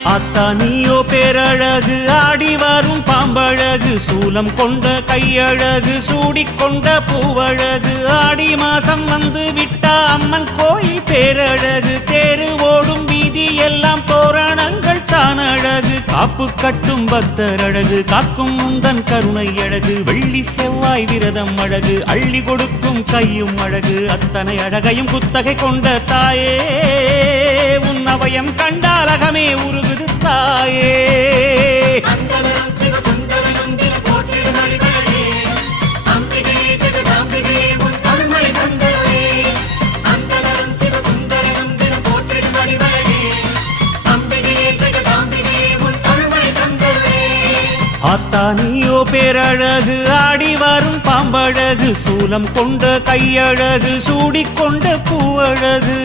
ஆத்தா நீயோ பேரழகு, ஆடி வரும் பாம்பழகு, சூலம் கொண்ட கையழகு, சூடிக்கொண்ட பூவழகு, ஆடி மாசம் வந்து விட்டா அம்மன் கோயில் பேரழகு, தேரு ஓடும் வீதி எல்லாம் தோரணங்கள் தான் அழகு, காப்பு கட்டும் பக்தர் அழகு, காக்கும் முந்தன் கருணை அழகு, வெள்ளி செவ்வாய் விரதம் அழகு, அள்ளி கொடுக்கும் கையும் அழகு, அத்தனை அழகையும் குத்தகை கொண்ட தாயே, உன் அவயம் கண்டால் அகமே உருகுது தாயே. ஆத்தா நீயோ பேரழகு, ஆடி வரும் பாம்பழகு, சூலம் கொண்ட கையழகு, சூடிக்கொண்ட பூவழகு.